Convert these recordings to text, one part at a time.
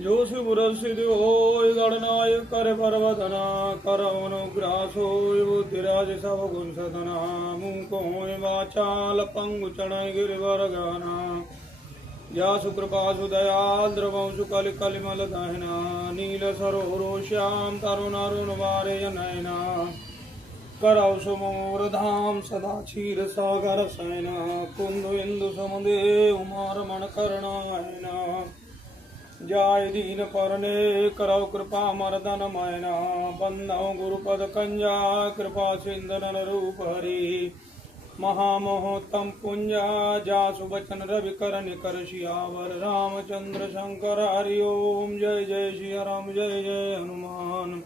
जो शुभ्र सिद्धि होय गणनाय कर पर्वतना कर अनुग्रास होय बुद्धिराज सब गुण सदना मुख होय वाचाल पंगु चढ़ाई गिरिवर गाना या सुकृपा सुदयाल द्रवं सुकलि कलिमल दहना नील सरोरो श्याम तरुण अरुण वारे नयना करौ सुमोर धाम सदा क्षीर सागर सैना कुंद इंदु समुदे उमार मन करणायना जाय दीन परने करौ कृपा मर्दन मैना बंदौ गुरुपद कंजा कृपा सिंधन रूप हरि महामहोत्तम पुंजा जासु बचन रवि कर निकर सियावर रामचंद्र शंकर हरि ओम जय जय सिया राम जय जय हनुमान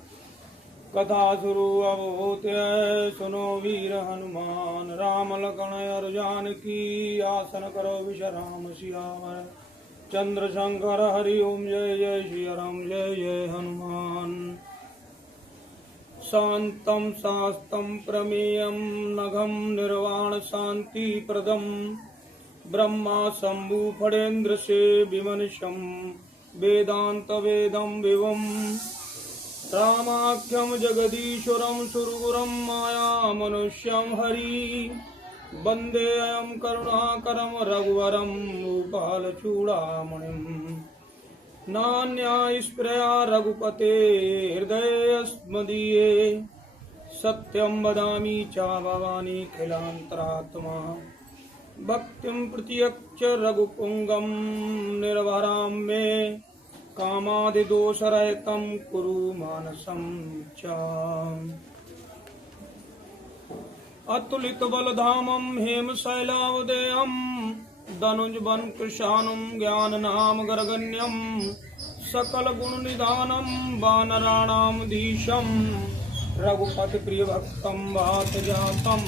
कथा शुरू अब होते सुनो वीर हनुमान राम लखन अर्जुन की आसन करो विश्राम सियावर चंद्र शंकर हरि ओम जय जय श्री राम जय जय हनुमान शांतं शास्त्रं प्रमेयं नघं निर्वाण शांति प्रदम ब्रह्मा शंभु फणेन्द्र से विमनिशं वेदांत वेदं विवं रामाख्यं जगदीश्वरं सुरगुरं माया मनुष्यं हरि वंदे अयं करुणाकरं रघुवरं भूपालचूडामणिं नान्यास्पृया रघुपते हृदयस्मदीये सत्यं वदामि च भवानी खिलान्तरात्मा भक्तिं प्रत्यक्ष रघुपुंगं निर्भरां मे कामादिदोषरहितं कुरु मानसं च अतुलित बलधामं हेम शैलावदेयं दनुज बन कृशानं ज्ञान नाम गर्गण्यं सकल गुण निधानं वानराणां धीशं रघुपति प्रिय भक्तं वात जातं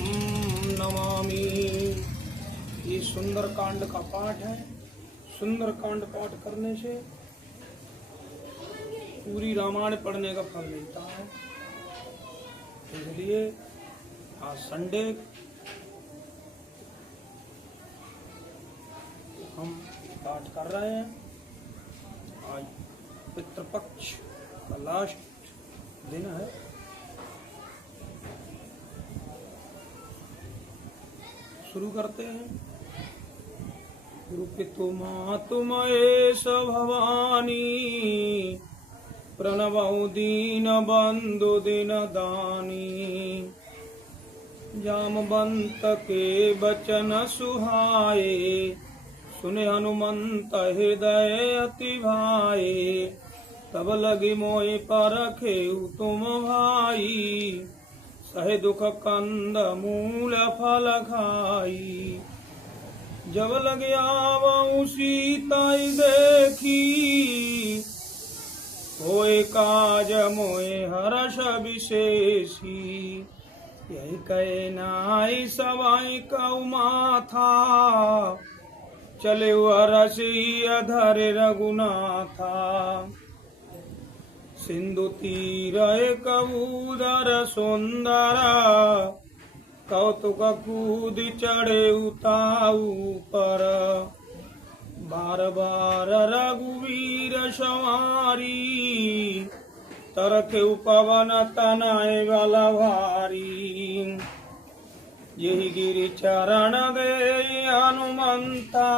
नमामि। ये सुंदर कांड का पाठ है। सुंदर कांड पाठ करने से पूरी रामायण पढ़ने का फल मिलता है। इसलिए आज संडे हम पाठ कर रहे हैं। आज पितृपक्ष का लास्ट दिन है। शुरू करते हैं। गुरु पितु मातु महेश भवानी प्रणवौ दीन बंधु दिन दानी जामवंत के बचन सुहाए सुने हनुमंत हृदय अति भाए तब लगी मोहि परखे तुम भाई सहे दुख कंद मूल फल खाई जब लगे आवऊ सीता देखी होए काज मोहे हर्ष विशेषी यही कहे नाई सवाई कौ माथा चले रसी अधर रघुनाथा सिंधु तीर कबूदर सुंदर कौतुक कूद चढ़े उताऊ पर बार बार रघुवीर सवारी तरथे पवन तनय बल भारी यही गिरि चरण दे हनुमंता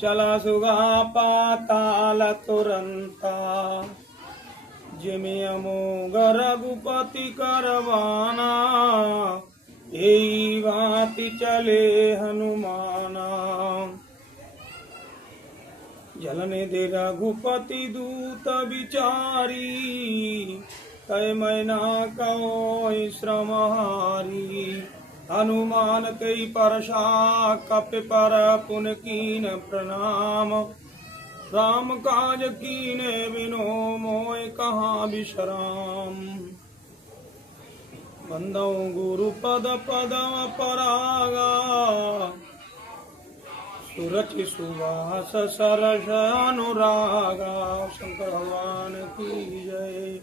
चला सुगा पाताल तुरंता जिमि अमोघ रघुपति करवाना यही भांति चले हनुमाना जलने दे रघुपति दूत विचारी तय मैना कहो श्रम हारी हनुमान कई परशा कप पर पुन कीन प्रणाम राम काज कीने बिनो मोय कहाँ विश्राम बंदौ गुरु पद पदम परागा सुरचि सुवास सरस अनुरागा शंकर भगवान की जय।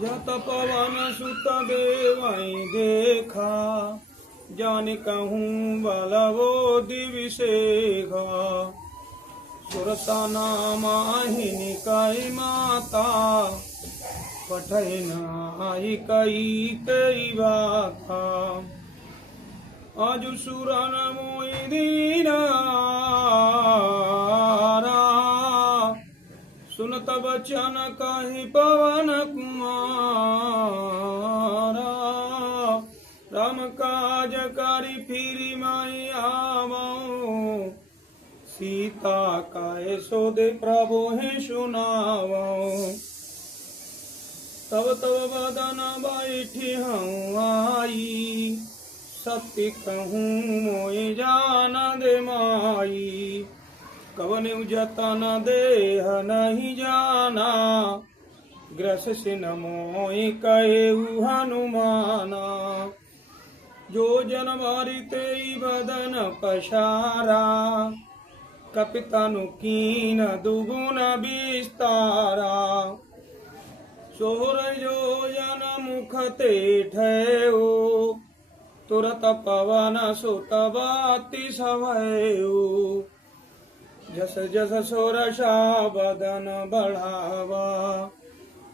जत पवन सुत देवई देखा जान कहूँ बलवो दिविशेखा सुरतना माहिनी कई माता पठै नाई कई बाता आजु सुरन मोई दीना सुनत बचन कहि पवन कुमारा राम काज करि फिरी माई आवो सीता का सोदे प्रभु ही सुनावो तब तब बदन बैठी हूँ आई सत्य कहूँ मोई जान दे माई कवन जतन देह नहीं जाना ग्रस से न मोई कहे हनुमाना जो जन मारी तेई बदन पशारा कपितनु कीन दुगुन विस्तारा सोहर जो जन मुख ते ठयो तुरत पवन सुत बाति सवयो जस जस सोरषा बदन बढ़ावा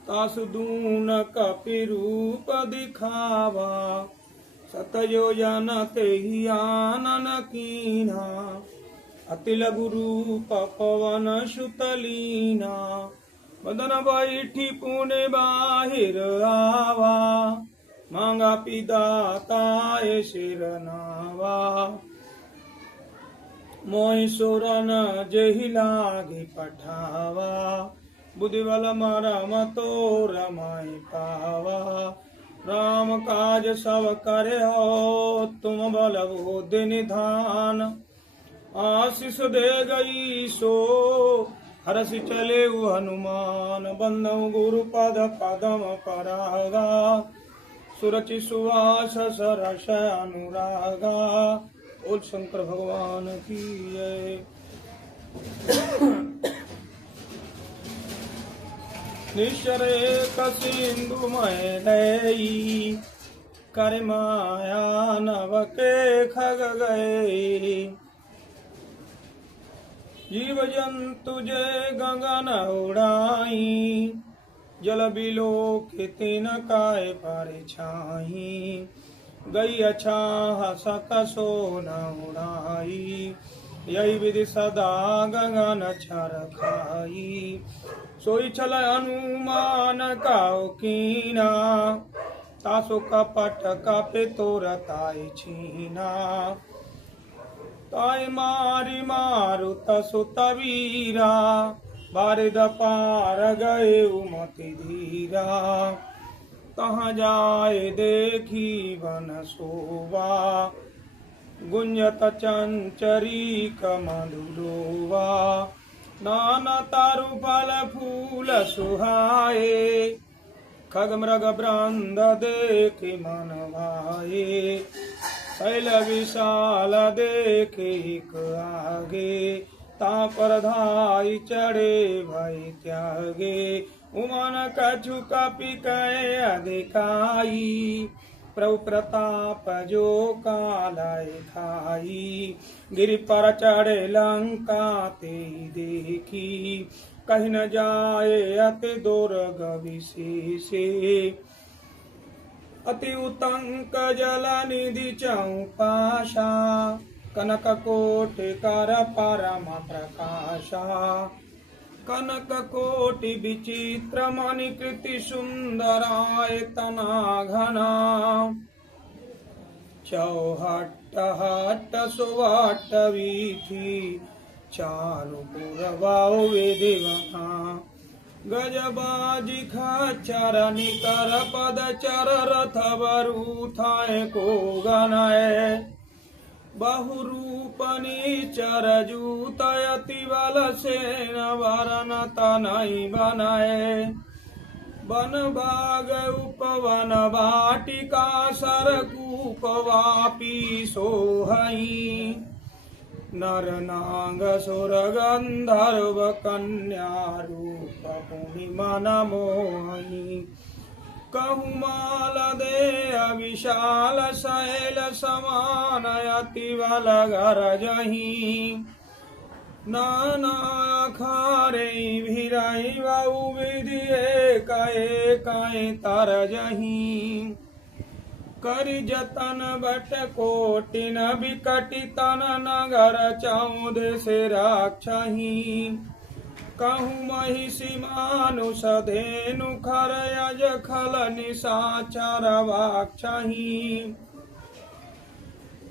तासु दून कपि रूप दिखावा सतयोजन तेहि आनन कीन्हा अति लघु रूप पवन सुतलीना बदन बैठी पुणे बाहिर आवा मांगा पिदाताए सिर नावा मोहि सुरन जेहि लागे पठावा बुद्धि बल मरम तो रमाई पावा राम काज सब करे हो तुम बल बुद्धि निधान आशीष दे गई सो हरस चले हनुमान बंदव गुरु पद पदम परागा सुरचि सुवास सरस अनुरागा बोल शंकर भगवान की जय। निश्चरे कसिंधु मैलई कर माया नव के खग गए जीव जंतु जय गगन उड़ाई जल बिलो के तीन काय पर छाई गई अछाह सकसो न उड़ाई यही विधि सदा गगन छर खाई सोई छल अनुमान काओ कीना तासो कपट कपे तोर ताई छीना ताई मारी मारु तसु तवीरा बारिद पार गए उमति धीरा तहाँ जाए देखी वन शोभा गुंजत चंचरी कमधुरोवा नाना तारु फल फूल सुहाए खग मृग ब्रंद देखि मन भाए शैल विशाल देखे एक आगे ता पर धाई चढ़े भई त्यागे उमन कछु कपि कहे अधिकाई प्रभु प्रताप जो कालय खाई गिरि पर चढ़े लंका ते देखी कहीं न जाए अति दुर्ग विशेषे अति उतंक जल निधि चौपाशा कनक कोटि कर परम प्रकाशा कनक कोटि विचित्र मणिकृति सुंदरायतना घना चौहट्ट हट्ट सुवट्ट वीथि चारु पुरवाओ विधिवना गजबाजी खच्चर निकर पद चर रथ बरूथाए को गनय बहुरूपनी चर जूतयति बल सेन वरन तनई बनाए वन भाग उपवन वाटिका सरकूप वापी सोहई नर नांग सुर गंधर्व कन्या रूप पुनि मन मोहि कहु माल दे विशाल शैल समान अति बल गर जही नाना खारे भिराई बाऊ विधिये काए काए तार जही करि जतन बट कोटिन बिकटि तन नगर चौदे से राक्षही कहूँ महिषी मानुष धेनु खर यज खल निशाचर वाक्षही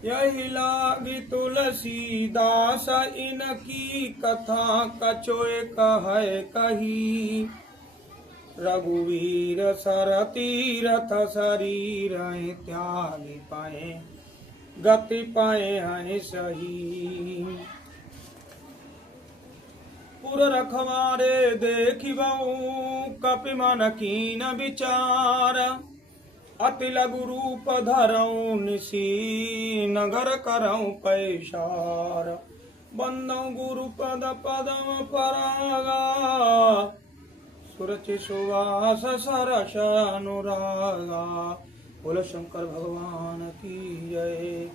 यही लागी तुलसीदास इनकी कथा कछोए कहे कही रघुवीर सर तीरथ शरीर त्यागी पाए गति पाए हैं सही पुर रखवारे देखी बहु कपि मन कीन विचार अति लघु रूप धरऊ निशी नगर करऊ पैसार बंदौ गुरु पद पदम परागा सुरचि सुवास सरस अनुरागा बोल शंकर भगवान की जय।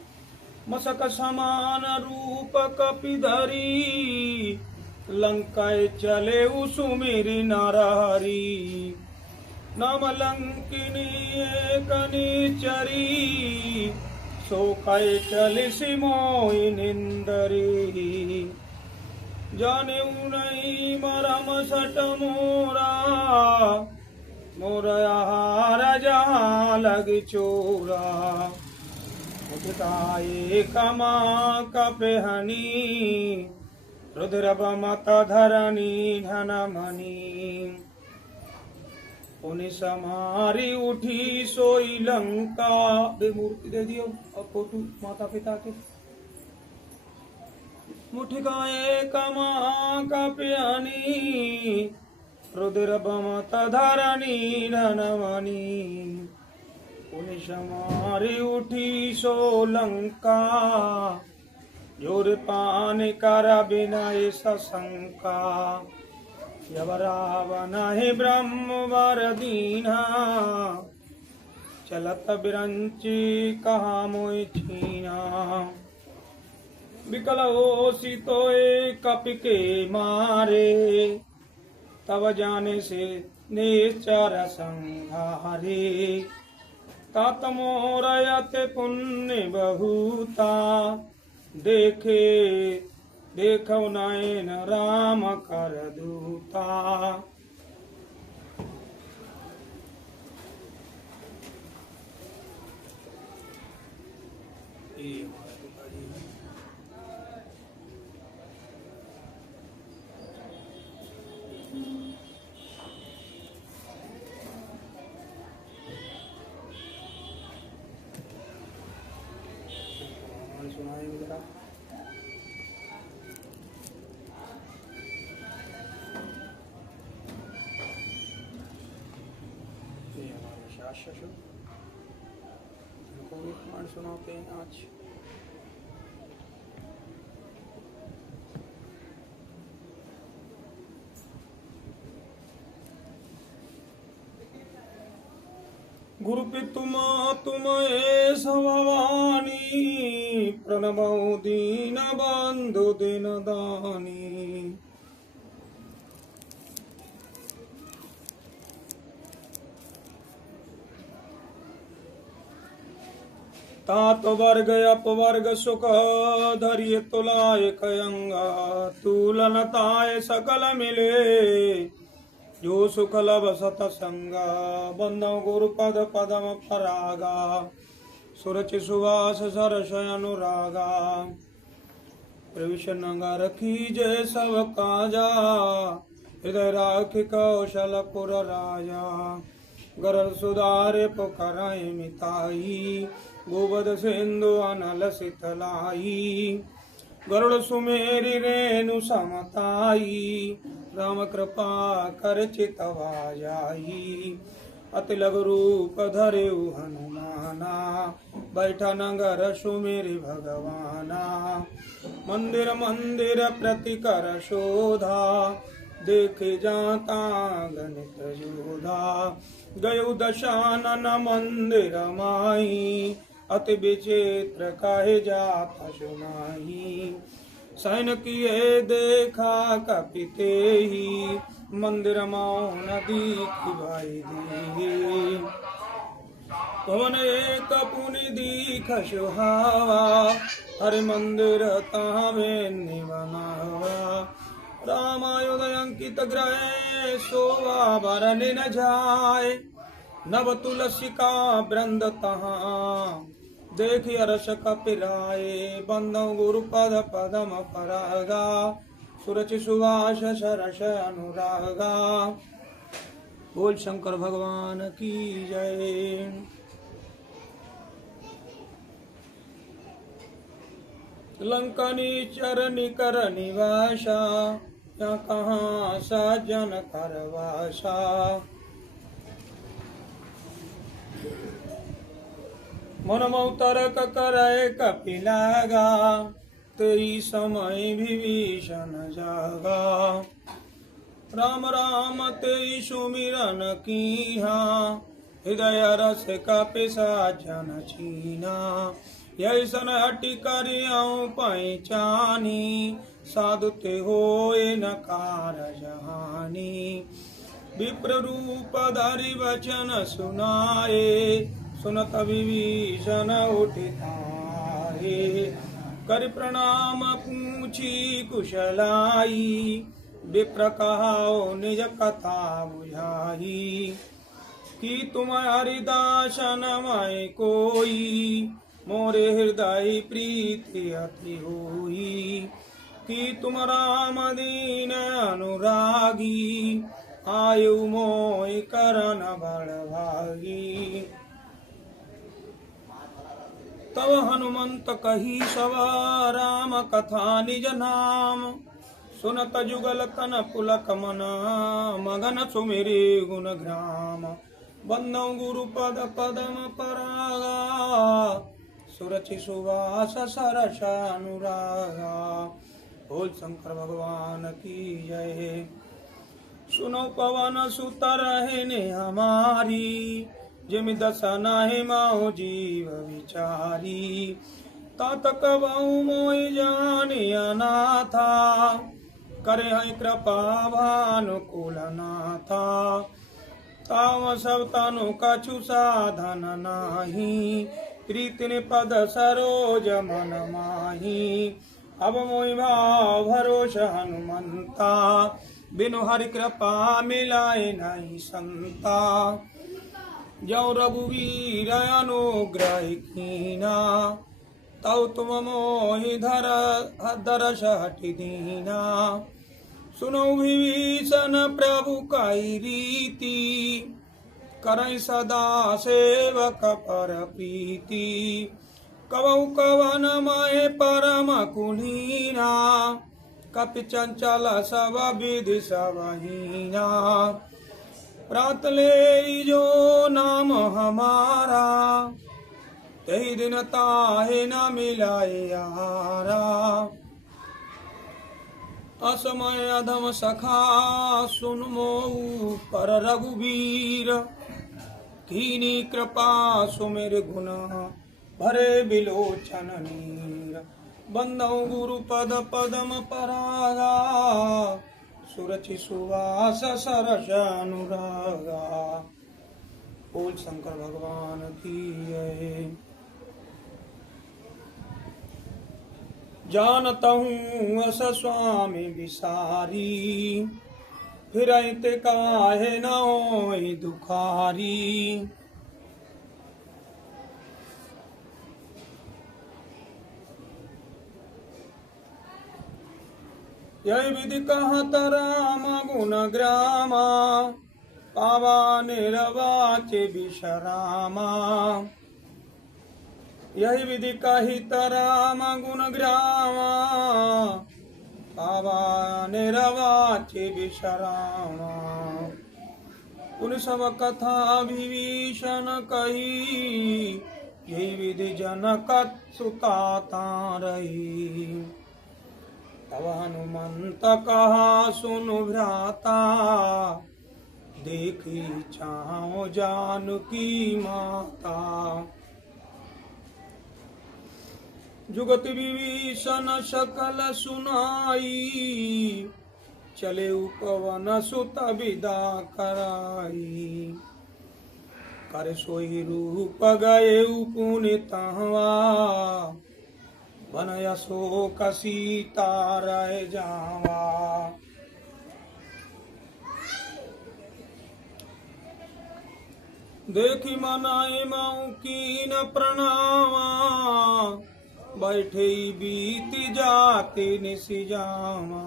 मसक समान रूप कपि धरी लंकाए चले सुमिरि नरहरी नम लंकिनी कनिचरी सोकाए चले सिमोई निंदरी जाने उनई मरम सट मोरा मोरहार जहाँ लग चोरा उठताए कमा कपेहनी रुद्र मत धरनी धन मनी उन्हें समारी उठी सोई लंका दे मूर्ति दे दियो और फोटो माता पिता के मुठिकाए कमा का प्यानी रुद्र मत धरनी धनवनी उन्हें समारी उठी सो लंका जोर पान कर बिनय सशंका जब रावण है ब्रह्म वर दीना चलत बिरंची कहा मोय छीना विकल हो सितोए कपि के मारे तब जाने से निश्चर संहारे तात मोरयत पुण्य बहुता देखे देखो नयन राम कर दूता सुनाएंगे जरा शाश्वत इनको भी प्रमाण सुनाते हैं आज। गुरु पितुमा तुम भवानी प्रणमो दीन बंधु दिन दानी तात वर्ग अपवर्ग सुख धरिय तुलाय कयंगा तुलनताय सकल मिले जो सुख लब सतसंगा बंदो गुरु पद पदम परागा सुरचि सुवास सरस अनुरागा प्रविश नंगा रखी जय सब काजा हृदय राख कौशलपुर राजा गरल सुधारे पुकराय मिताई गोबद सिंधु अनल शीतलाई गरुड़ सुमेरी रेणु समताई राम कृपा कर चितवा जाई अति लघु रूप धरे हनुमाना बैठा नगर सुमेरी भगवाना मंदिर मंदिर प्रति कर शोधा देखे जाता गणित योधा गयो दशानन मंदिर माई अति विचित्र काहे जाता सुनाई सैन किए देखा कपिते ही, मंदिर माओ नदी की भाई दी। कौन एक पुनि दीख सुहावा, हरि मंदिर तावे निवनावा। रामायुध अंकित ग्रह शोभा भरन न जाय, नव तुलसी का वृंद तहाँ देखि अरस कपिराए। बंदौ गुरुपद पदम परागा, सुरचि सुभाष सरस अनुरागा। बोल शंकर भगवान की जय। लंकनी चरनी कर निवासा, या कहाँ सज्जन करवासा। मन मौतरक करे कपिलागा, तेई समय विभीषण जागा। राम राम तेई सुमिरन कीहा, हृदय रस कपि साजन छीना। यही सन हटि करियऊँ पहचानी, साधु ते होए न कारजहानी। विप्र रूप धरि वचन सुनाए, सुनत विभीषण उठिताए। कर प्रणाम पूछी कुशलाई, विप्र कहाओ निज कथा बुझाई। कि तुम हरिदासन मैं कोई, मोरे हृदय प्रीति अति होई। कि तुम राम दीन अनुरागी, आयु मोहि करन बड़भागी। तब हनुमंत कही सब राम कथा निज नाम, सुनत जुगल तन पुलक मना, मगन सुमिरे गुण ग्राम। बंदौ गुरुपद पदम परागा, सुरचि सुवास सरस अनुरागा। बोल शंकर भगवान की जय। सुनो पवन सुत रहने हमारी, जिमि दशा नाहि माहो जीव विचारी। तात कबहु मोहि जानिया नाथा, करे हैं कृपा भानुकुल नाथा। ताव सब तनु कछु साधन नाही, प्रीति निपद सरोज मन माही। अब मोहि भाव भरोसा हनुमंता, बिनु हरि कृपा मिलाए नहीं संता। जौ रघुवीर अनुग्रह कीना, तौ तुम मोहि दरस हटि दीना। सुनो विभीषण प्रभु कई रीति, करई सदा सेवक पर प्रीति। कबहु कवन महे परम कुलीना, कपि चंचल सब विधि सबहीना। प्रात ले जो नाम हमारा, तही दिन ताहे न मिलाए यारा। असमय अधम सखा सुन मोऊ पर रघुवीर, कीनी कृपा सुमिर गुण भरे बिलोचन नीर। बंदौ गुरुपद पदम परागा, सुरचि सुवास सरस अनुरागा। बोल शंकर भगवान की जय। जानतहूँ अस स्वामी विसारी, फिरते काहे न होई दुखारी। यही विधि कहत राम गुण ग्रामा, पावा निरवाचे विश्रामा। यही विधि कहित राम गुण ग्रामा, पावा निरवाचे विश्रामा। पुन सब कथा विभीषण कही, यही विधि जनक सुता तारही। तब हनुमंत कहा सुनु भ्राता, देखी चाहो जानकी माता। जुगत विभीषण सकल सुनाई, चले उपवन सुत विदा कराई। कर सोई रूप गए पुण्य तहवा, बन अशोक सीता रह जावा। देखी मनाए माऊ कीन प्रणामा, बैठे बीती जाते निसि जावा।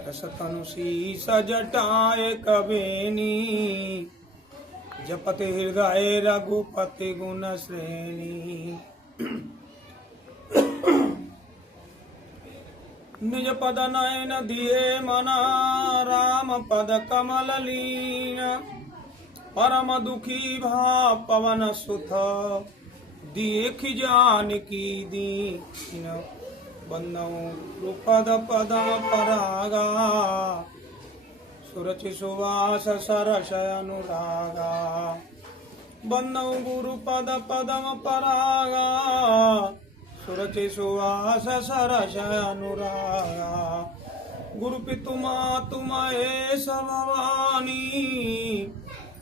रसतनु शीस जटाए कबेनी, जपत हृदय रघुपति गुण श्रेणी। निज पद नयन दिए मना, राम पद कमल लीन। परम दुखी भा पवन सुत, देख जानकी दीन। बंदौ द्रुपद पदम परागा, सुरचि सुवास सरस अनुरागा। बंदौ गुरुपद पदम परागा, सुरचि सुवास सरस अनुरागा। गुरु पितु मातु महेश भवानी,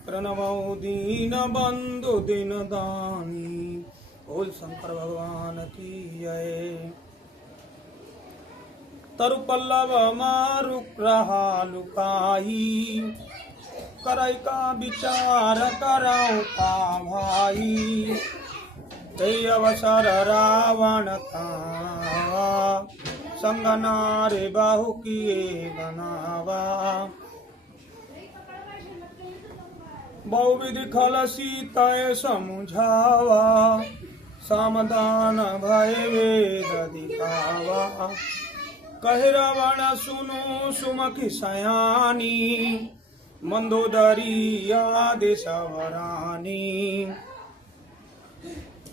प्रणवौ दीन बंधु दिन दानी। बोल शंकर भगवान की जय। तरु पल्लव मारु रहा लुकाई, करई का विचार कराऊ का भाई। ते अवसर रावण तावा, संग नारे बाहु किए बनावा। बहुविधि खल सीता समुझावा, सामदान भय वेद दिखावा। कहे रावण सुनो सुमखी सयानी, मंदोदरी आदेश वरानी।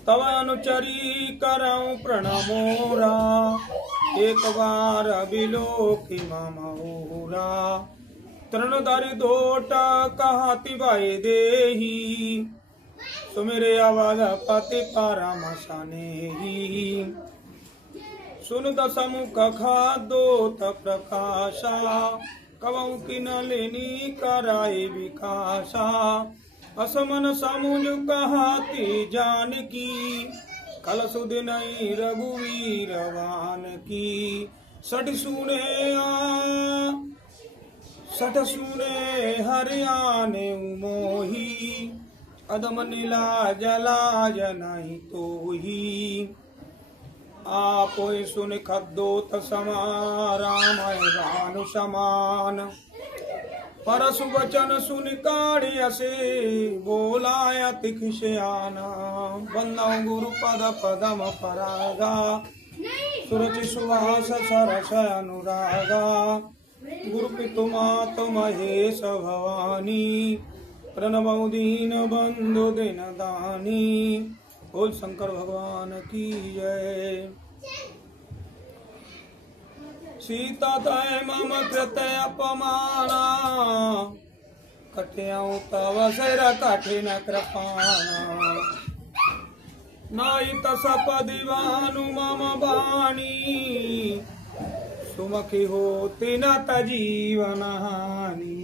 तव अनुचरी करऊं प्रणमोरा, एक बार बिलोकी ममोरा। तृणधरि दोट कहति भय देही, सुमिरे अवध पति परम सनेही। सुन दसमुख खादोत प्रकाशा, कवौ किनलिनी कराए विकासा। असमन समुझ कहती जानकी, कल सुदिनई रघुवीर वान की। सठ सुने हरियाने मोही, अदम नीला जलाज नहीं तोही। आप सुन खद्दोत समा, राम भानु समान। परसु वचन सुन काढ़िय से, बोलाया तिखिसयाना। बंदौ गुरु पद पदम परागा, सुरचि सुवास सरस अनुरागा। गुरु पितु मातु महेश भवानी, प्रणवौ दीन बंधु दिन दानी। बोल शंकर भगवान की जय। सीता तय मम कृत अपमाना, कठियाऊ तव सिर कठिन कृपाना। नाई तस पदिवानु मम बाणी, सुमखी होती न तजीवन हानि।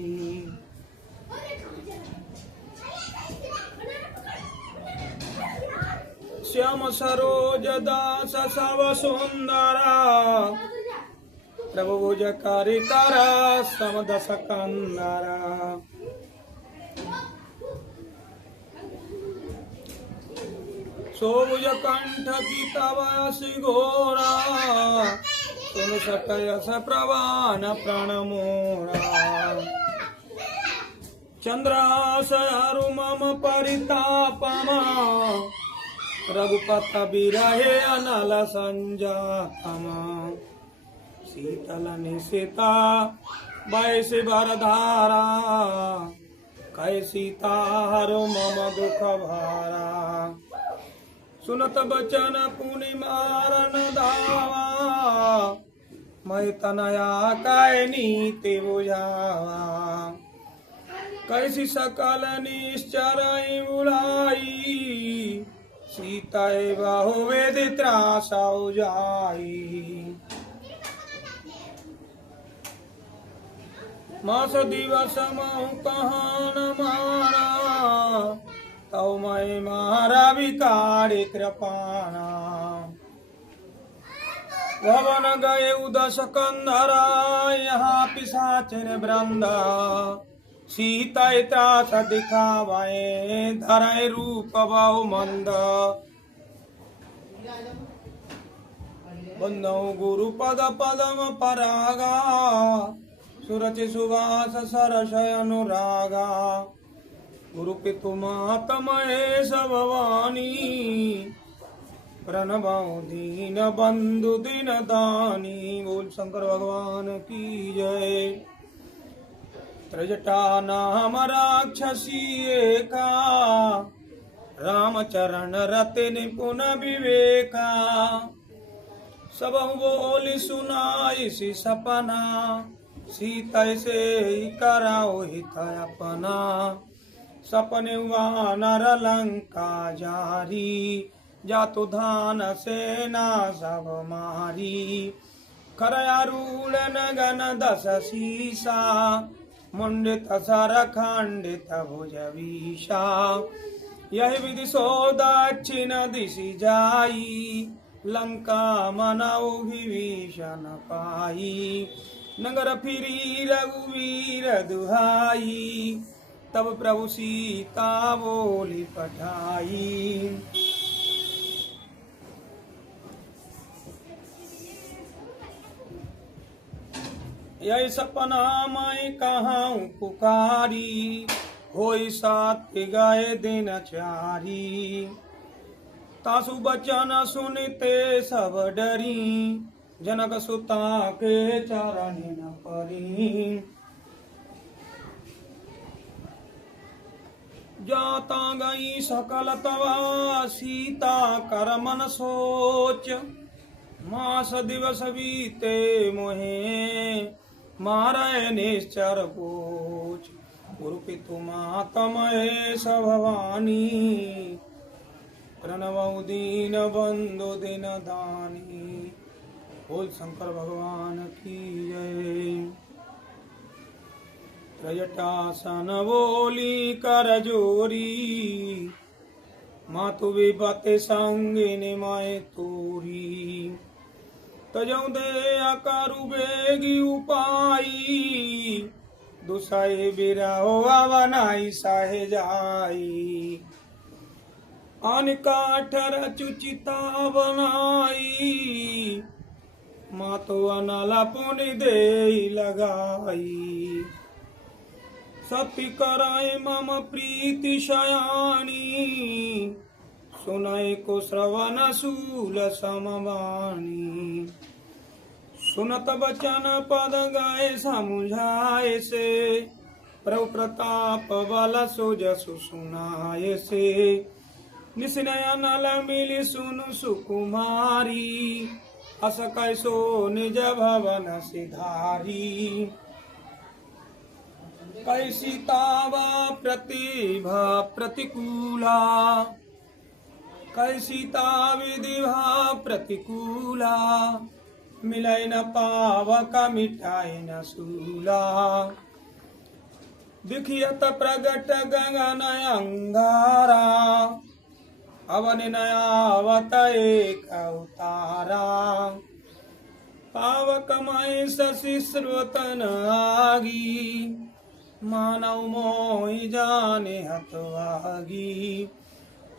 श्याम सरोज दास सब सुंदरा, प्रभु भुज करि कर समदस कंदरा। सोभुज कंठ की तव यशि घोरा, सुन सटयस प्रवान प्रण मोरा। चंद्रास अरु मम परितापमा, रघुपत बिरहे अनल संजातमा। शीतल निशिता बैस भरधारा, कै सीता हरु मम दुख भारा। सुनत बचन पुनि मारन धावा, मैं तनया कै नीति बुझावा। कैसी सकल निश्चर बुलाई, सीताए बाहु वेद त्रासाउ जाई। मास दिवस महु कहान मारा तव मैं मारा विकारी कृपाना। भवन गए उदस कंधरा यहाँ पिशाचिन वृंदा। सीता त्रास दिखावाए धराए रूप बहु मंद। बंदौ गुरु पद पदम परागा सुरचि सुवास सरसय अनुरागा। गुरु पितु माता महेश भवानी प्रणवौ दीन बंधु दीन दानी। बोल शंकर भगवान की जय। त्रिजटा नाम राक्षसी एका रामचरण रति निपुण विवेका। सब बोली सुनाई सी सपना सीता से कराओ हित अपना। सपने वानर लंका जारी जातु धान सेना सब मारी। करयारूढ़ गण दस सीसा मुंडित सर खंडित भुज विषा। यह विधि सो दक्षिण दिशि जाई लंका मनाओ विभीषण पाई। नगर फिरी रघुवीर दुहाई तब प्रभु सीता बोली पठाई। यही सपना मैं कहाँ पुकारी होई साथ गए दिन चारी। तासु बचन सुनते सब डरी जनक सुता के चरण न परी। जाता गई सकल तवा सीता कर मन सोच। मास दिवस बीते मोहे मारे निश्चर पूछ। गुरु पितु माता महेश भवानी प्रणवौ दीन बंधु दीन दानी। बोल शंकर भगवान की जय। त्रयटासन बोली कर जोरी मातु विपति संगिनी मैं तोरी। तजौ दे अकारु बेगी उपाई दुसाई बिरहो अवनाई साहे जाई। आन काठर चुचिता बनाई मातो अनला पुनि दे लगाई। सती कराए मम प्रीति शयानी सुनाए को श्रवण शूल समवाणी। सुनत बचन पद गाए समुझाए से प्रभु प्रताप बल सो जसु सुनाए से। निस्नय नल मिली सुनु सुकुमारी अस कैसो निज भवन सिधारी। कैसी तावा प्रतिभा प्रतिकूला कैसी विधिभा प्रतिकूला। मिलय न पावक मिठाई न सूला। दिखियत प्रगट गगन अंगारा अवन नयावत एक अवतारा। पावक मय शशि श्रोतन आगी मानव मोहि जाने हतवागी।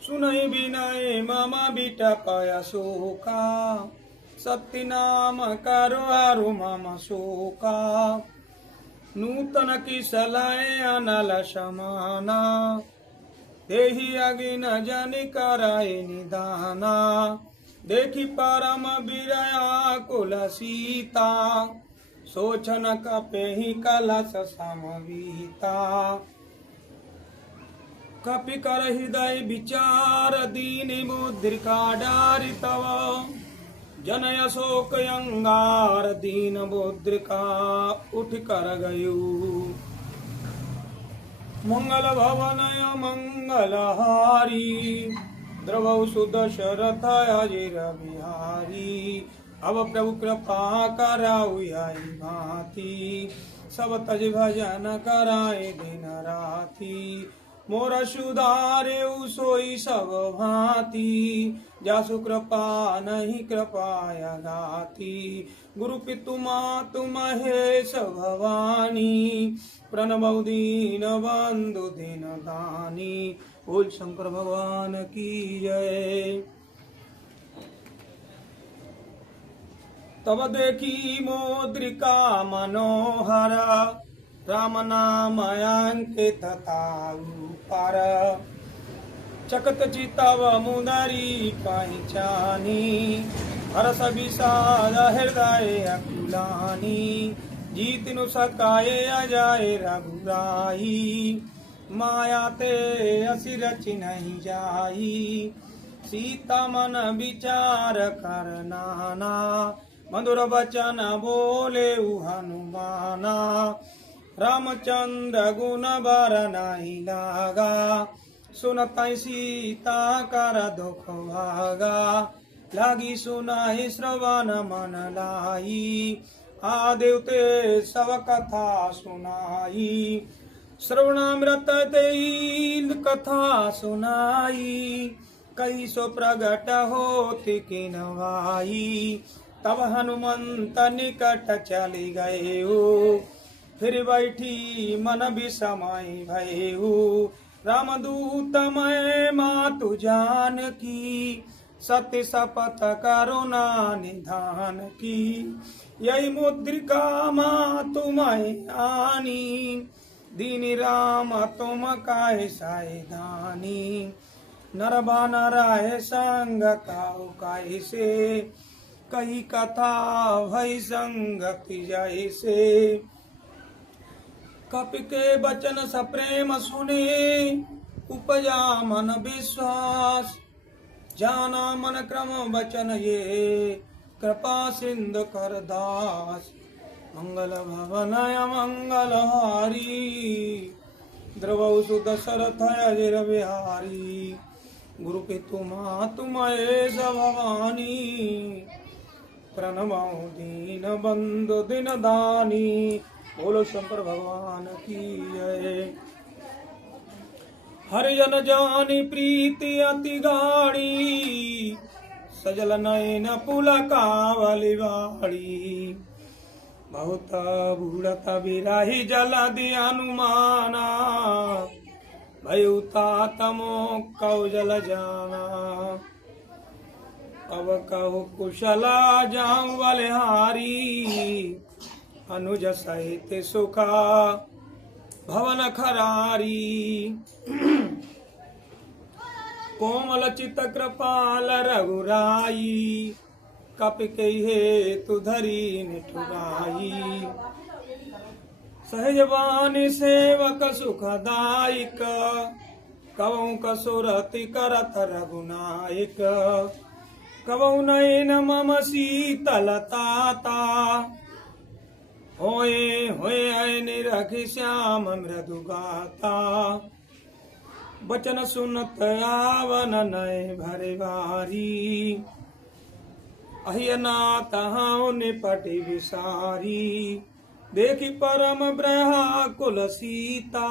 सुनहि विनय मम बिटपय शोका सत्य नाम करो हरु मम शोका। नूतन किसलय अनल समाना देहि अगिन जनि कराय निदाना। देखि परम विरया कुल सीता सोचन कपेहि कलश समवीता। कपि कर हृदय विचार दीन मुद्रिका डारि तव। जनय शोक अंगार दीन मुद्रिका उठ कर गयु। मंगल भवन मंगलहारी द्रवौ सुदशरथ अजिर बिहारी। अब प्रभु कृपा कराऊ आई भांति, सब तज भजन कराए दिन राति। मोर सुधारे सोई सब भांति, जासु कृपा नहीं कृपाया गाती। गुरु पितु मातु महेश भवानी, प्रणव दीन बंधु दीन दानी। बोल शंकर भगवान की जय। तब देखी मोद्रिका मनोहर, राम नाम अंकित पर। चकत चितव मुदरी पहचानी, हरस विषाद हृदय अकुलानी। जीतनु सकाये अजय रघुराई, माया ते असि रचि नहीं जाई। सीता मन विचार कर नाना, मधुर वचन बोले हनुमाना। रामचंद्र गुण बर नहीं लागा, सुनतई सीता कर दुख भागा। लागी सुनाई श्रवण मन लाई, आदेवते सब कथा सुनाई। श्रवणामृत तेल कथा सुनाई, कई सो प्रगट होति किन भाई। तब हनुमंत निकट चली गए हो, फिर बैठी मन विषमय भयहु। रामदूत मैं मातु जानकी, सत्य शपथ करुणा निधान की। यही मुद्रिका मातु मैं आनी, दीनी राम तुम काहे सावधानी। नर बानर संग काहु कैसे, कही कथा भई संगति जैसे। कपि के बचन सप्रेम सुने, उपजा मन विश्वास। जाना मन क्रम वचन ये, कृपा सिंधु कर दास। मंगल भवनय मंगलहारी, द्रवौ सुदशरथ अजिर बिहारी। गुरु पितु मातु महेश भवानी, प्रणमौ दीन बंधु दिन दानी। बोलो शंकर भगवान की जय। हरिजन जानी प्रीति अति गाढ़ी, सजल नयन पुलकावली बाड़ी। बहुत बूढ़त बिराही जलधि अनुमाना, भयुता तमो कौ जल जाना। अब कहु कुशला जाऊं बलिहारी, अनुज सहित सुखा भवन खरारी। कोमल चित कृपाल रघुराई, कपि के तु धरी निठुराई। सहज बानी सेवक सुखदायक, कवौ कसुरति करत रघुनायक। कवौ नयन मम शीतलताता, होए होए निरखि श्याम मृदु गाता। बचन सुनत आवन नय भरे भारी, अहियनाथ हूँ निपटि विसारी। देखी परम ब्रह्माकुल सीता,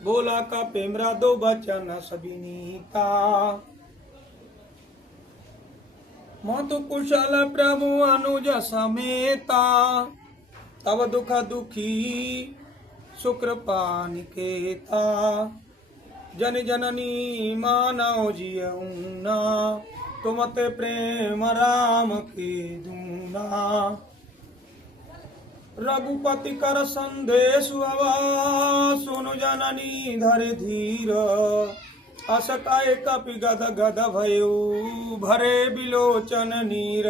बोला कपि मृदु बचन सबिनीता। मातु कुशल प्रभु अनुज समेता, तब दुख दुखी सुकृपा निकेता। जन जननी मानव जियऊना, तुम ते प्रेम राम की दूना। रघुपति कर संदेश अवा, सुनु जननी धरे धीर। अस काय कपि गद गद भयो, भरे बिलोचन नीर।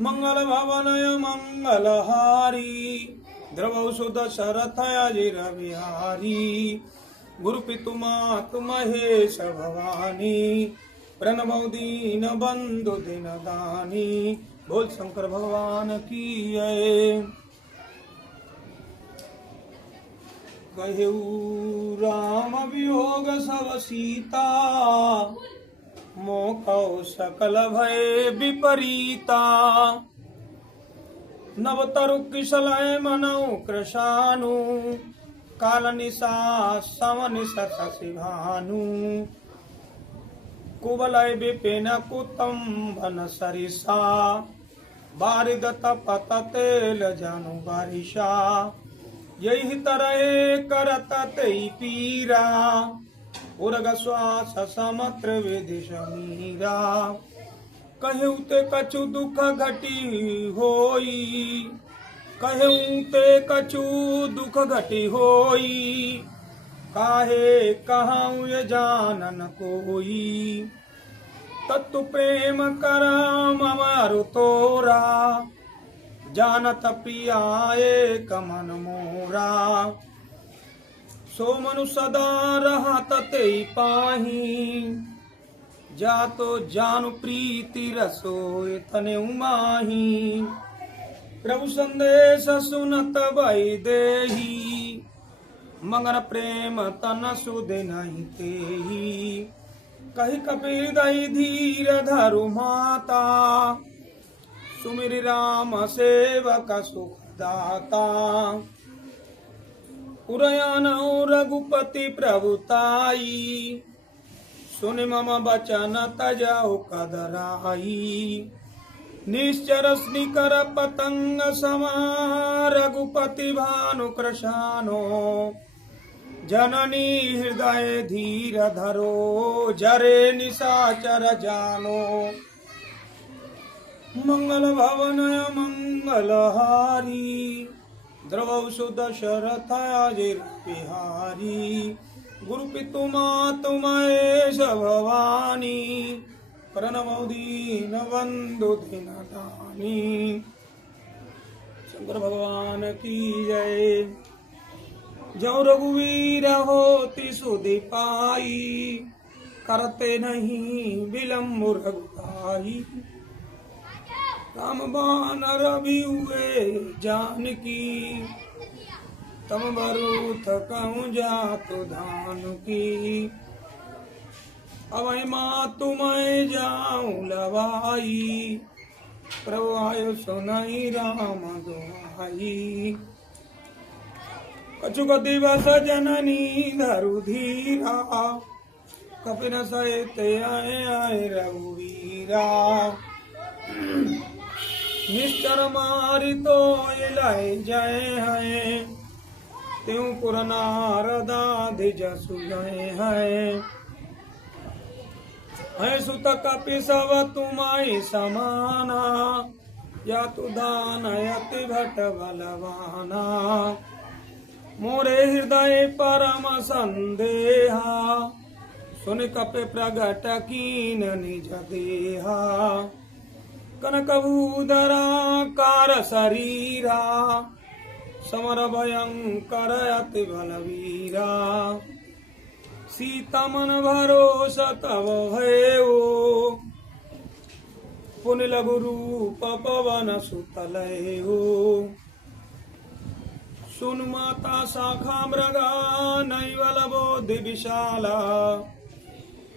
मंगल भवनय मंगलहारी, द्रवौ सुदशरथ अजिर बिहारी। गुरु पितु मातु महेश भवानी, प्रणमौ दीन बंधु दिन दानी। बोल शंकर भगवान की जय। कहेऊ राम वियोग सब सीता, मोकौ सकल भय विपरीता नवतरु किशलय मनौ कृशानु काल निशा समनि शशि भानु कुवलय विपिन कुतुम्बन सरिसा बारिद तपत तेल जानु बारिशा यही तरह करत तई पीरा उर्ग श्वास समत्र विदिश मीरा कहूँ ते कछु दुख घटी होई कहूँ ते कछु दुख घटी होई काहे कहूँ ये जानन कोई तत्तु प्रेम करम अमरु तोरा जानत प्रियाए कमन मोरा सो मनु सदा रहत ते पाही जा तो जानु प्रीति रसोय तने उमाही प्रभु संदेश सुनत भई देही मगन प्रेम तन सुधे नहीं तेही कही कबीर दई धीर धरु माता सुमिर राम सेवक सुखदाता उरयान रघुपति प्रभुताई सुनि मम बचन तजहु कदराई निश्चर स्निकर पतंग समा रघुपति भानु कृशानो जननी हृदय धीर धरो जरे निशाचर जानो मंगल भवनय मंगलहारी द्रवौ सुदशरथ अजिर बिहारी गुरु पितु मातु महेश भवानी प्रणमौ दीन बंधु दीन दानी शंकर भगवान की जय। जो रघुवीर होति सुधि पाई करते नहीं विलम्ब रघुताई राम बान रवि हुए जानकी तम बरूथ कहूँ जातु धान की अवै मातु मैं जाऊं लवाई प्रभु आयु सुनाई राम दुआई कछु दिवस जननी धरु धीरा कपिन सहित आए आए रघुवीरा निश्चर मारि तो इलाय जय है त्यों पुर नारदा धिज सुजय है सुत कपि सब तुमाई समाना या तु दान यति भट बलवाना मोरे हृदय परम संदेहा सुन कपि प्रगट कीन निज देहा कनकभूधरा कार शरीरा समर भयंकर अति बलवीरा सीता मन भरोस तव भयो पुन लघु रूप पवन सुतलयो सुन माता शाखा मृगा नैवल बोधि विशाला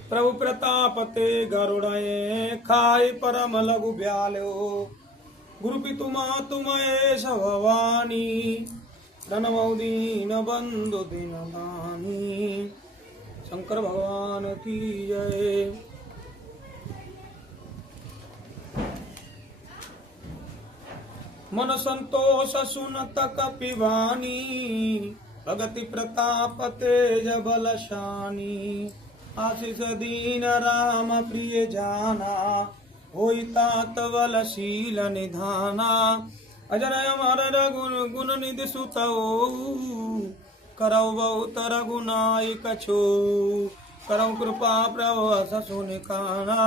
प्रभु प्रताप ते गरुड़े खाई परम लघु ब्यालो गुरु पितु मातु महेश भवानी प्रणमौ दीन बंधु दीन दानी शंकर भगवान की जय। मन संतोष सुनत कपिवानी भगति प्रताप तेज बलशानी आशीष दीन राम प्रिय जाना होई तात बलशील निधाना अजर अमर रघुन गुण निधि सुत करौ बहुत रघुनाय कछु करौ कृपा प्रभु ससु निकाना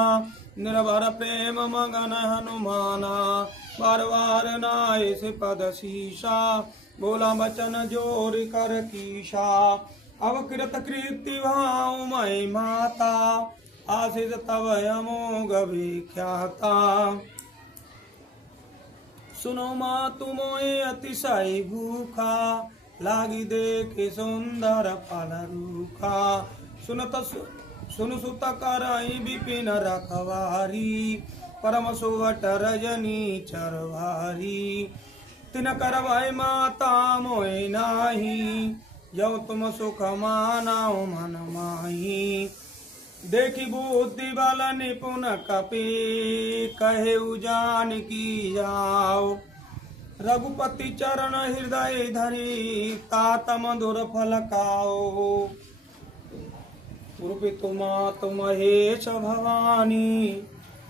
निर्भर प्रेम मगन हनुमाना बार बार नाय से पद शीशा बोला बचन जोर कर कीशा अवकृत कृति भाव मई माता आशीष तव अमोघ विख्याता सुनो मातु मोए अतिशय भूखा लागी देखे सुंदर फल रूखा सुन सुत कराई विपिन रखवारी परम सुवट रजनी चरवारी तिन करवाई माता मोय नाही जब तुम सुख मानाओ मन माही देखी बुद्धि बल निपुण कपि कहे जान की जाओ रघुपति चरण हृदय धरी तात मधुर फल खाओ गुरु पितु मातु महेश भवानी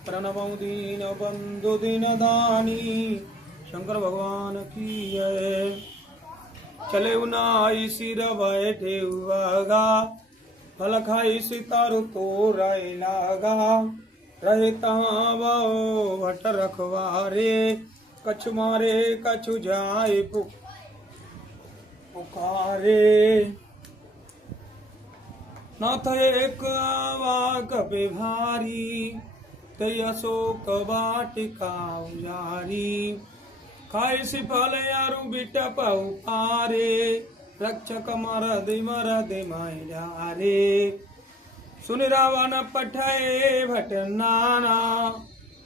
प्रणव दीन बंधु दीन दानी शंकर भगवान की जय। चले उनाई सिर बैठे उगा फल खाई सितारु तो राय लागा रहे तहाँ भट रखवारे कछु मारे कछु जाए पुकारे नाथ एक वाक पे भारी तय अशोक वाटिका उजारी खाई सि फल यारु बिट पाऊ पारे रक्षक मरद मारे सुन रावण पठाए भट नाना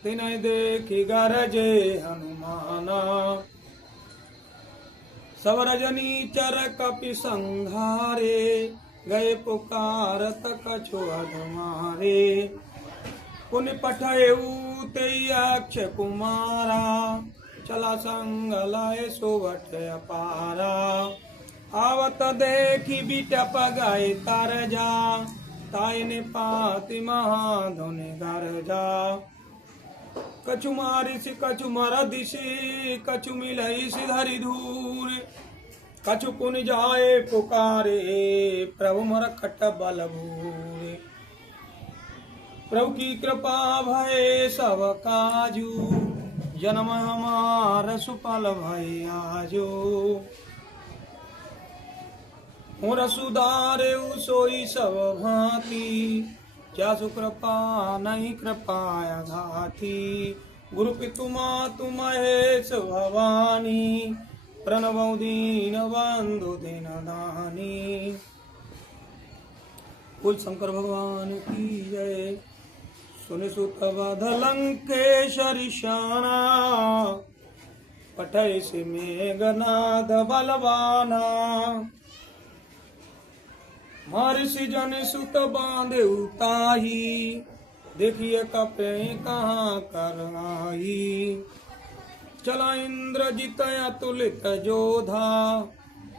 तिन देखी गरजे हनुमाना सब रजनी चर कपि संघारे गए पुकारत कछु अधमारे पुन पठाए अक्ष कुमारा चला संग लाए सोवट अपारा आवत देखी बिटप गए तर जा ताय ने पाति महाधुन घर जा कछु मारिसी कछु मरदिसी कछु मिलईसी धरि धूर कछु पुन जाए पुकारे प्रभु मर खट बल भूरे प्रभु की कृपा भय सब काजू जन्म हमार सुफल भय आजो रसुदारे सोई सब भांति क्या सुकृपा नहीं कृपाया घाती गुरु पितु मातु महेश भवानी प्रणव दीन बंधु दीन दानी। कुल शंकर भगवान की जय। सुन सुत वध लंकेश्वरी शाना पठै से मेघनाद बलवाना महर्षि जन सुत बांधे उताही देखिए कपे कहाँ कर आई चला इंद्रजित अतुलित जोधा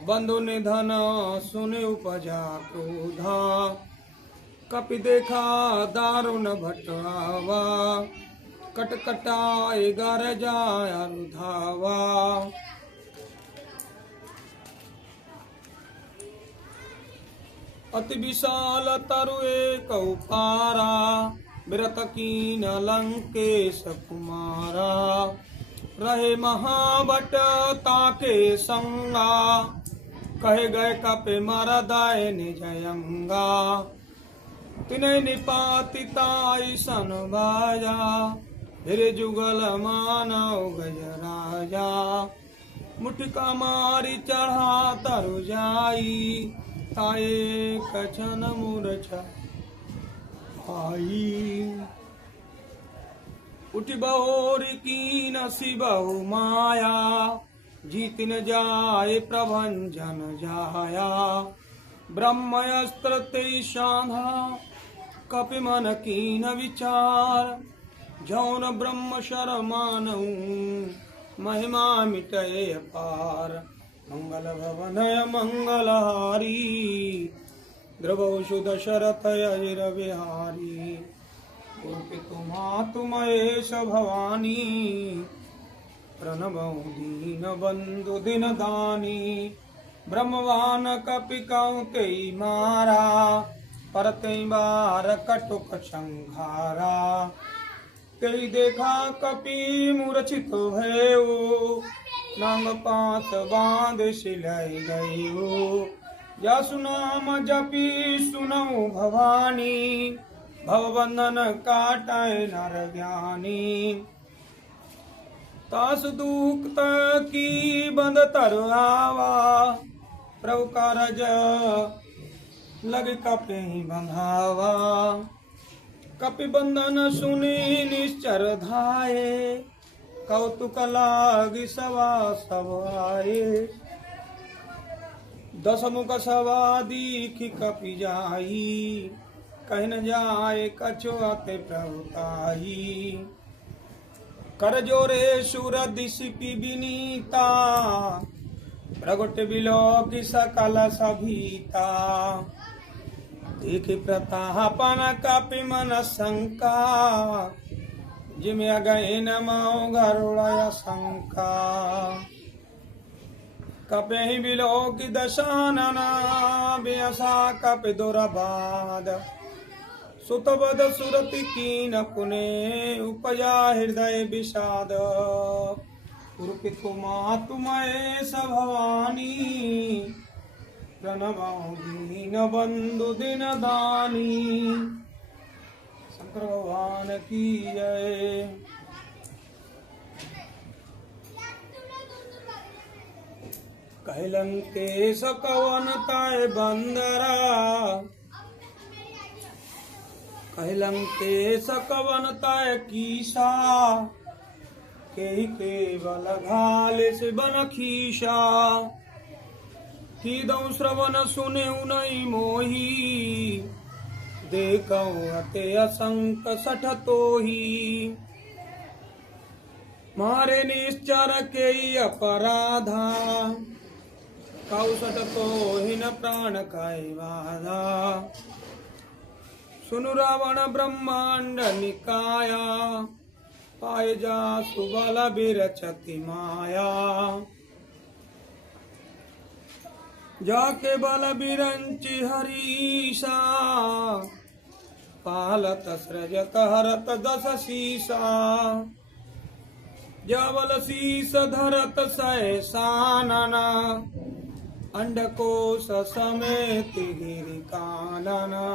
बंधु निधन सुने उपजा क्रोधा कपि देखा दारुण भटरावा कटकटाए गरजाया रुधावा अति विशाल तरु एक पारा विरत कीन लंकेश कुमारा रहे महाबट ताके संगा कहे गए कपे मरदाय निजयंगा तिने निपातिताई सन बाजा फिर जुगल मानव गज राजा मुठिका मारी चढ़ा तरु जाई ताए कछन मूर्छा आई उठ बहोर की नसी बहु माया जीतिन जाए प्रभंजन जाया ब्रह्मस्त्र ते शांधा कपि मन कीन विचार जौन ब्रह्म शरमानऊ महिमा मिटय पार मंगल भवनय मंगलहारी द्रवशु दशरथ अजिर विहारी पितु मातु महेश भवानी प्रणवौ दीन बंधु दिन दानी ब्रह्मवान कपि कौतेई मारा परतेई बार कटुक संघारा तेई देखा कपि मूर्छित भयो नांग पात बांध सिलाई गई हो जसु नाम जपी सुनऊ भवानी भवबंधन काटाए नर ज्ञानी तास दुख की बंद तर आवा प्रभु कारज लगे कपि बंधावा। कपि बंधन सुनी निश्चर धाये, कौतुक लागी सवा सब आए। दस मुख सवा दीखी कपि जाई, कहीं न जाए कछुआते प्रभुताई। कर जोरे सुर दिशिपि विनीता, प्रगट बिलोकी सकल सभीता। देखि प्रतापन कपि मन शंका, जिम गए नमो गरुड़ शंका। कपि बिलोकी दशानना, बेअसा कपि दुरबाद। सुतबद सुरति कीन पुने, उपजा हृदय विषाद। रूपि तुम्हें भवानी, प्रणवं दीन बंधु दिन दानी। शंकर भगवान की जय। कहलंके सकवन ताय बंदरा, कहलंके सकवन ताय कीसा। के केवल घाल से बन खीसा, की दौ श्रवण सुने उनई मोही। देखौ अते असंक सठ तोही, मारे निश्चर के अपराधा। कौसट तो हिन प्राण काय बाधा। सुनु रावण ब्रह्मांड निकाया, पाए जा सुबल बिरचति माया। जाके बल बिरंचि हरीसा, पालत सृजत हरत दस शीसा। जबल शीस धरत सहसानना, अंडकोश समेत गिरि कानना।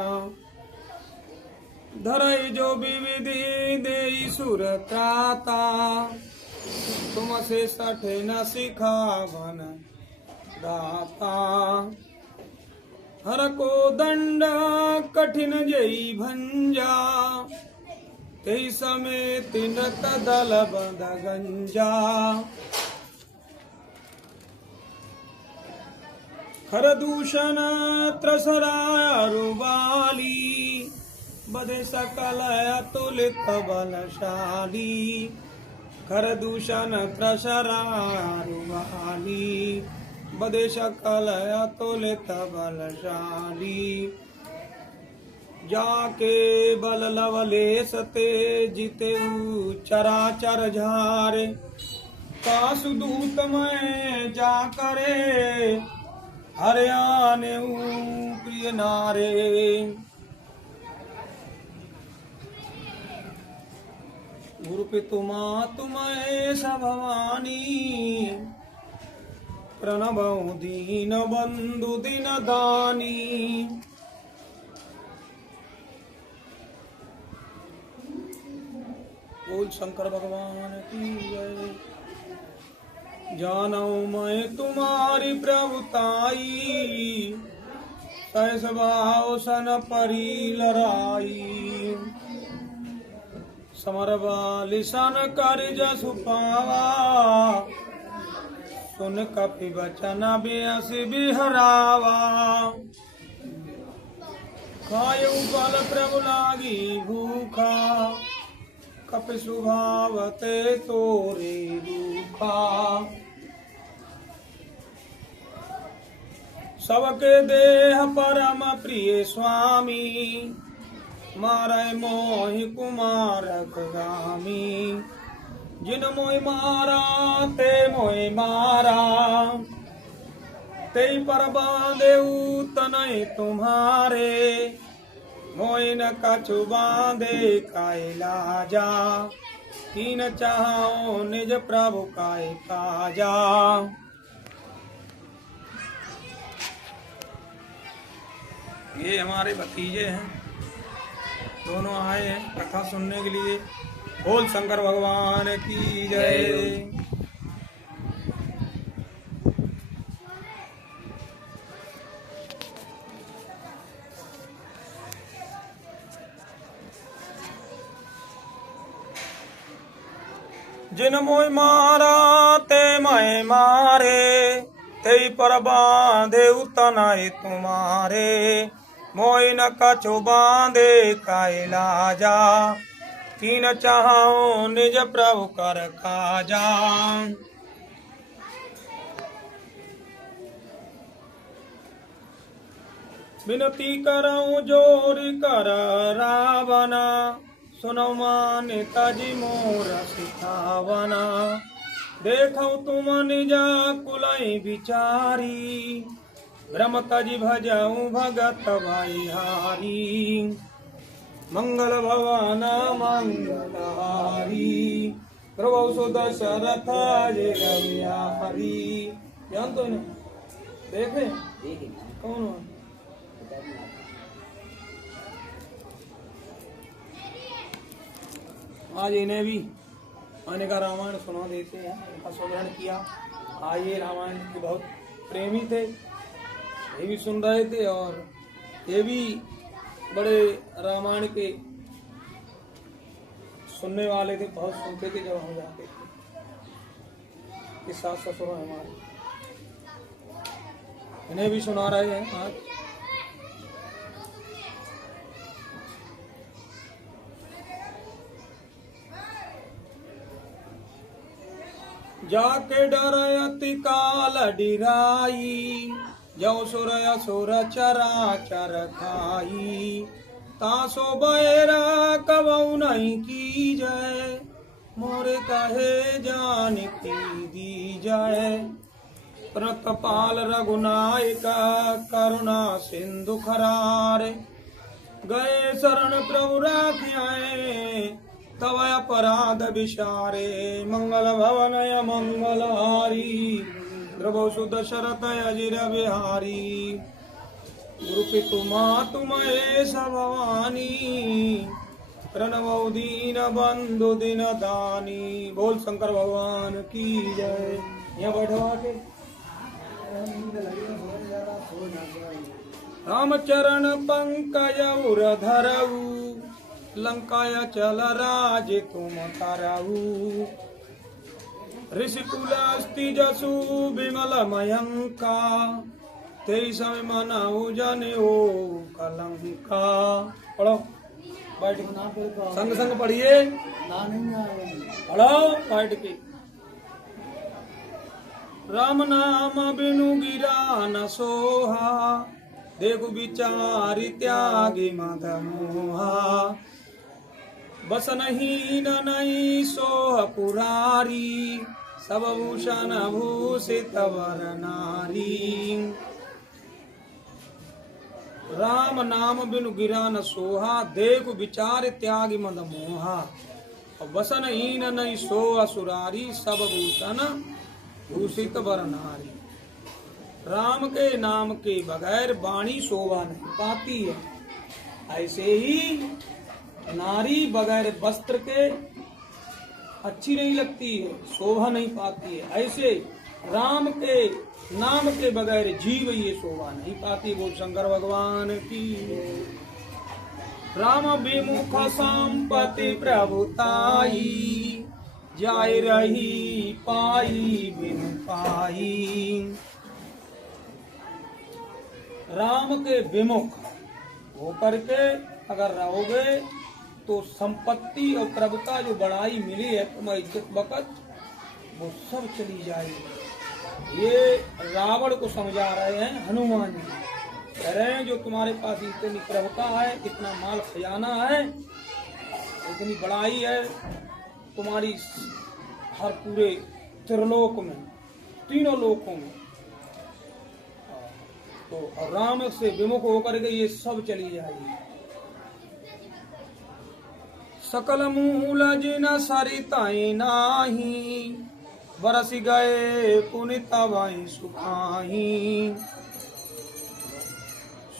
धरई जो विविधि देई सुर त्राता, तुम से सठे न सिखावन दाता। हर को दंड कठिन जई भंजा, तेई समेत नृत दल बंध गंजा। खर दूषण त्रसराय रुबाली, बधे सकल अतुलित बलशाली। खर दूषण त्रसराय रुबाली, बधे सकल अतुलित बलशाली। जाके बल लवलेश ते जिते चराचर झारे। कासु दूत मैं जा करे, हरियाणे प्रिय नारे। गुरु पितुमा तुम्हें भवानी, प्रणवं दीन बंधु दिन दानी। बोल शंकर भगवान की जय। जानौ मैं तुम्हारी प्रभुताई, सहस भाव सन परी लड़ाई। समर बाली सन कर जसु पावा, सुन कपि बचन बेअस बिहरावा। खायु बल प्रभु लागी भूखा, कपि सुभावते तोरे रूखा। सबके देह परम प्रिय स्वामी, मारै मोहि कुमारक गामी। जिन मोहि मारा ते मोहि मारा, ते पर बांधेउ तनय तुम्हारे। मोहि न कछु बांधे काय लाजा, कीन चाहो निज प्रभु काय काजा। ये हमारे भतीजे हैं, दोनों आए हैं कथा सुनने के लिए। बोल शंकर भगवान की जय। जिन मोय मारा ते मैं मारे, तेई पर बांधे उतनाए तुम्हारे। मोय न कछु बांधे कैला जा, तीन चाहो निज प्रभु कर काजा। विनती करऊं जोरी कर रावना, सुनो मान्यता जी मोर सिखावना। देखो तुम निजा कुलई विचारी, ब्रह्म तज भजऊं भगत भाई हारी। मंगल भवन मंगलहारी, प्रभु सुदशरथ जय रविहारी। ध्यान तो इन्हें देखे कौन हो? आज इन्हें भी आने का रामायण सुना देते हैं, इनका सुमरण किया। आज ये रामायण के बहुत प्रेमी थे, ये भी सुन रहे थे और ये भी बड़े रामायण के सुनने वाले थे, बहुत सुनते थे जब हम जाते थे। इस सास ससुर हमारे इन्हें भी सुना रहे हैं आज। जाके डर अति काल डिराई, जो सुर असुर चरा चर खाई। तासो बैरा कबऊ नहीं की जय, मोरे कहे जान की दी जाए। प्रतपाल रघुनायक करुणा सिंधु खरारे, गए शरण प्रभु राखियाए, तव अपराध विचारे। मंगल भवनय मंगलहारी, प्रभु सुदशरथ अजिर बिहारी। गुरु पितु मातु महेश भवानी, प्रणवौ दीन बंधु दिन दानी। बोल शंकर भगवान की जय। यहाँ बैठवा के रामचरण पंकज उर धरऊ, लंकाया चल राज तुम करऊ। ऋषिकुल अस्ति जसु विमल मयंका, तेई समय मनाऊ जने ओ कलंका। पढ़ो बैठ के संग संग पढ़िए, पढ़ो बैठ के। राम नाम बिनु गिरा न सोहा, देखु विचारि त्यागी मद मोहा। बस नहीं न नहीं सोह पुरारी, सब भूषण भूषित वर नारी। राम नाम बिनु गिरा न सोहा, देखु विचार त्यागी मद मोहा। बसन हीन नहीं सो असुरारी, सब भूषण भूषित वर नारी। राम के नाम के बगैर वाणी शोभा नहीं पाती है, ऐसे ही नारी बगैर वस्त्र के अच्छी नहीं लगती है, शोभा नहीं पाती है। ऐसे राम के नाम के बगैर जीव ये शोभा नहीं पाती। वो शंकर भगवान की। राम विमुख संपत्ति प्रभुताई, जाय रही पाई बिनु पाई। राम के विमुख होकर के अगर रहोगे तो संपत्ति और प्रभुता जो बड़ाई मिली है तुम्हें इज्जत बकत, वो सब चली जाएगी। ये रावण को समझा रहे हैं हनुमान जी, कह रहे हैं जो तुम्हारे पास इतनी प्रभुता है, इतना माल खजाना है, इतनी बड़ाई है तुम्हारी हर पूरे त्रिलोक में, तीनों लोकों में, तो राम से विमुख होकर के ये सब चली जाएगी। सकल मूल जिन सरिताई नाही, बरस गए पुनित भाई सुखाही।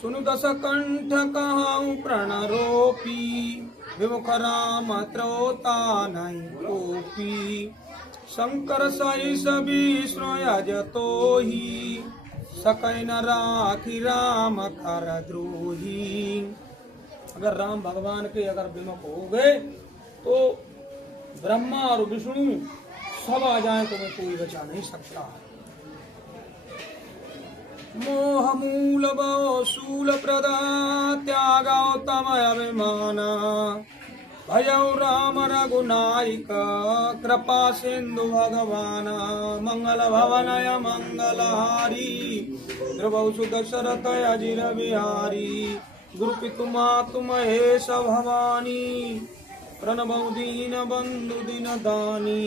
सुनु दस कंठ कहाऊं प्रणरोपी, विमुख राम त्रोता नहीं कोपी। शंकर सही सभी स्नोयज तो ही, सकै न राखी राम कर द्रोही। अगर राम भगवान के अगर विमुख हो गए तो ब्रह्मा और विष्णु सब आ जाए तुम्हें कोई बचा नहीं सकता। मोह मूल भव शूल प्रदा त्यागौतम अभिमाना भयौ राम रघुनायक कृपा सिंधु भगवान मंगल भवनय मंगलहारी ध्रुवौ सुदशरथ अजिर बिहारी गुरु पितु मातु महेश भवानी प्रणवौ दीन बंधु दीन दानी।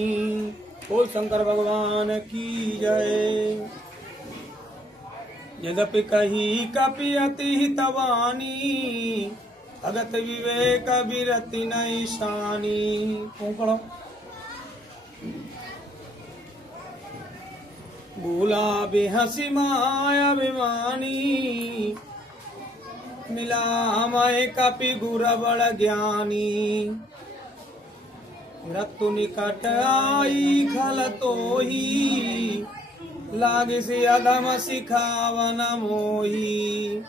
बोल शंकर भगवान की जय। यद्यपि कही कपि अति हितवानी भगत विवेक विरति नहीं शानी। कौन पढ़ो? भूला बेहसी माया अभिमानी मिला मैं कपि गुर बड़ ज्ञानी मृत्यु निकट आई खल तो ही लागे से अधम सिखावन मोही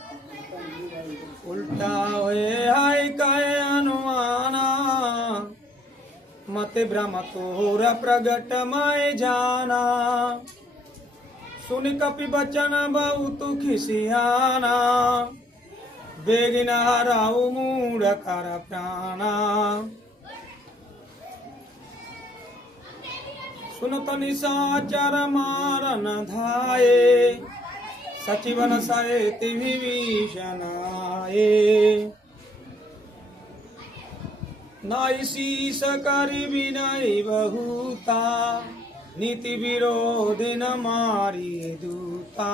उल्टा हुए हाय कहे अनुमाना मत भ्रम तोर प्रगट मैं जाना सुन कपि बचन बहुत खिसियाना बेगिन हराऊ मूढ़ कर प्राणा सुनत निशाचर मारन धाये सचिवन सहित विभीषण आए नाई शीस करि विनय बहुता नीति विरोध न मारी दूता